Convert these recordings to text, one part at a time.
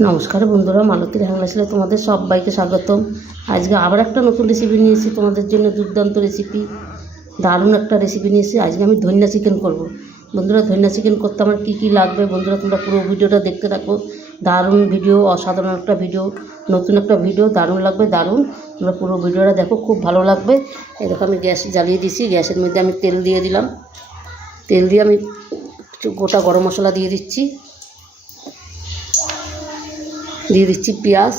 নমস্কার বন্ধুরা, মালতীর হ্যাংলাসিলে তোমাদের সবাইকে স্বাগতম। আজকে আবার একটা নতুন রেসিপি নিয়েছি তোমাদের জন্য, দুর্দান্ত রেসিপি, দারুণ একটা রেসিপি নিয়েছি। আজকে আমি ধনিয়া চিকেন করব। বন্ধুরা, ধনিয়া চিকেন করতে আমার কী কী লাগবে বন্ধুরা, তোমরা পুরো ভিডিওটা দেখতে থাকো। দারুণ ভিডিও, অসাধারণ একটা ভিডিও, নতুন একটা ভিডিও, দারুণ লাগবে, দারুণ। তোমরা পুরো ভিডিওটা দেখো, খুব ভালো লাগবে। এরকম আমি গ্যাস জ্বালিয়ে দিছি, গ্যাসের মধ্যে আমি তেল দিয়ে দিলাম। তেল দিয়ে আমি গোটা গরম মশলা দিয়ে দিচ্ছি, পেঁয়াজ,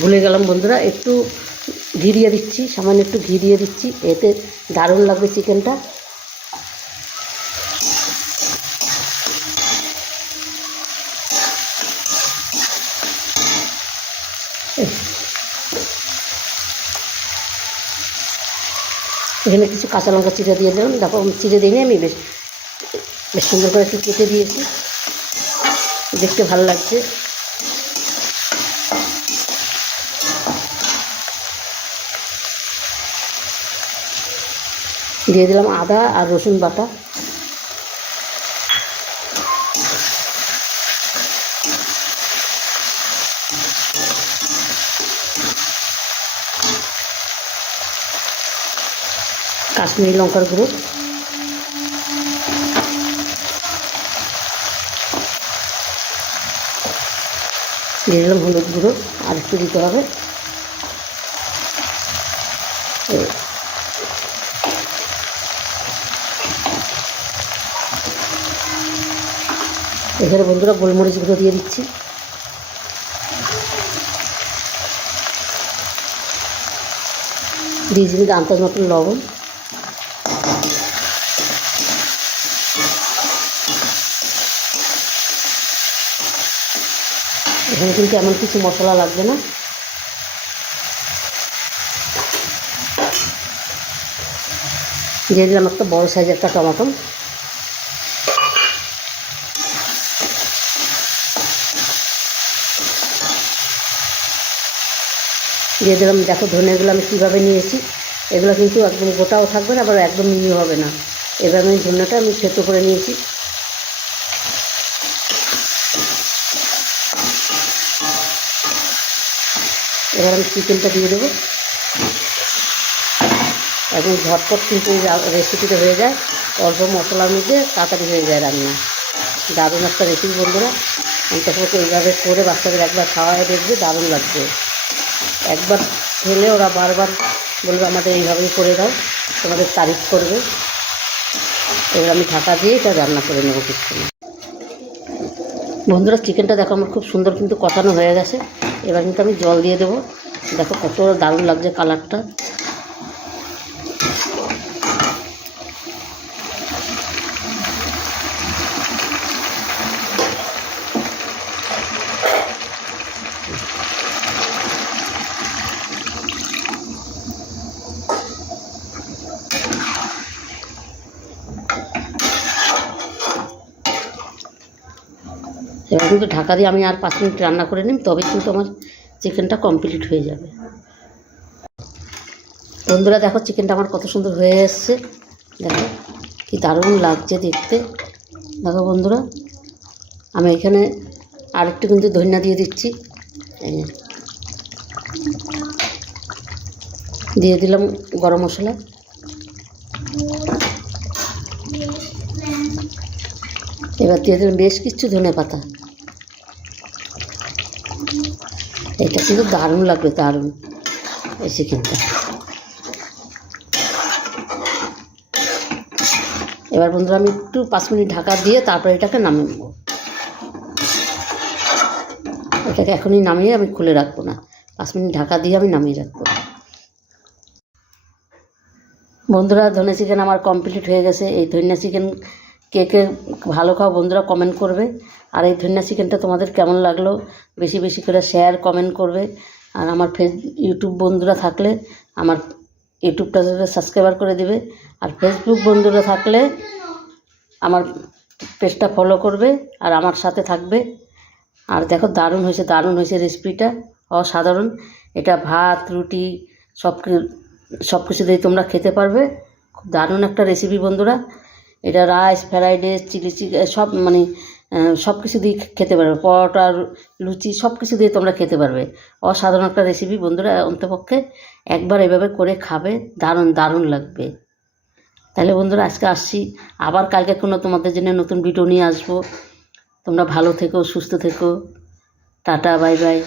ভুলে গেলাম বন্ধুরা, একটু ঘি দিয়ে দিচ্ছি, সামান্য একটু ঘি দিয়ে দিচ্ছি, এতে দারুণ লাগবে চিকেনটা। এখানে কিছু কাঁচা লঙ্কা চিড়ে দিয়ে দিলাম। দেখো, চিড়ে দিইনি আমি, বেশ সুন্দর করে একটু কেটে দিয়েছি, দেখতে ভালো লাগছে। দিয়ে দিলাম আদা আর রসুন বাটা। কাশ্মীরি লঙ্কার গুঁড়ো, দিয়ে দিলাম হলুদ গুঁড়ো, আর একটু দিতে হবে। এখানে বন্ধুরা গোলমরিচ গুঁড়ো দিয়ে দিচ্ছি, দিয়ে দিচ্ছি আন্দাজ মতন লবণ। এখানে কিন্তু এমন কিছু মশলা লাগবে না। দিয়ে দিলাম একটা বড় সাইজের একটা টমেটো। দিয়ে দিলাম, দেখো ধনেগুলো আমি কীভাবে নিয়েছি। এগুলো কিন্তু একদম গোটাও থাকবে না, আবার একদম মিহি হবে না। এবার আমি ধনেটা আমি থেতো করে নিয়েছি। এবার আমি চিকেনটা দিয়ে দেবো। একদম ঝটপট কিন্তু এই রেসিপিটা হয়ে যায়, অল্প মশলার মধ্যে তাড়াতাড়ি হয়ে যায় রান্না। দারুণ একটা রেসিপি বন্ধুরা, অন্তত এইভাবে করে বাচ্চাদের একবার খাওয়ায় দেখবে, দারুণ লাগবে। একবার খেলে ওরা বারবার বলবে আমাদের এইভাবেই করে দাও, তোমাদের তারিফ করবে। এবার আমি ঢাকা দিয়ে এটা রান্না করে নেবো কিছুক্ষণ। বন্ধুরা, চিকেনটা দেখো আমার খুব সুন্দর কিন্তু কষানো হয়ে গেছে। এবার কিন্তু আমি জল দিয়ে দেবো। দেখো কত দারুণ লাগছে কালারটা। এবার কিন্তু ঢাকা দিয়ে আমি আর 5 মিনিট রান্না করে নিই, তবে কিন্তু আমার চিকেনটা কমপ্লিট হয়ে যাবে। বন্ধুরা দেখো, চিকেনটা আমার কত সুন্দর হয়ে এসছে, দেখো কি দারুণ লাগছে দেখতে। দেখো বন্ধুরা, আমি এখানে আরেকটু কিন্তু ধনিয়া দিয়ে দিচ্ছি। দিয়ে দিলাম গরম মশলা। এবার দিয়ে দিলাম বেশ কিছু ধনে পাতা। এটা কিন্তু দারুণ লাগবে, দারুণ এই চিকেনটা। এবার বন্ধুরা আমি একটু 5 মিনিট ঢাকা দিয়ে তারপরে এটাকে নামিয়ে নেব। এটাকে এখনই নামিয়ে আমি খুলে রাখবো না, 5 মিনিট ঢাকা দিয়ে আমি নামিয়ে রাখবো। বন্ধুরা, ধনিয়া চিকেন আমার কমপ্লিট হয়ে গেছে। এই ধনিয়া চিকেন কে কে ভালো খাও বন্ধুরা কমেন্ট করবে। আর এই ধনিয়া চিকেনটা তোমাদের কেমন লাগলো বেশি বেশি করে শেয়ার কমেন্ট করবে। আর আমার ইউটিউব বন্ধুরা থাকলে আমার ইউটিউবটা সাবস্ক্রাইবার করে দেবে। আর ফেসবুক বন্ধুরা থাকলে আমার পেজটা ফলো করবে আর আমার সাথে থাকবে। আর দেখো দারুণ হয়েছে রেসিপিটা, অসাধারণ। এটা ভাত রুটি সব কিছু দিয়ে তোমরা খেতে পারবে। খুব দারুণ একটা রেসিপি বন্ধুরা। এটা rice, fried rice, chilli chicken সব সব কিছু দিয়ে খেতে পারবে। পরোটা, লুচি সব কিছু দিয়ে তোমরা খেতে পারবে। অসাধারণ একটা রেসিপি বন্ধুরা, অন্তপক্ষে একবার এভাবে করে খাবে, দারুণ লাগবে। তাহলে বন্ধুরা আজকে আসছি, আবার কালকে কোনো তোমাদের জন্য নতুন ভিডিও নিয়ে আসবো। তোমরা ভালো থেকো, সুস্থ থেকো। Tata, bye bye.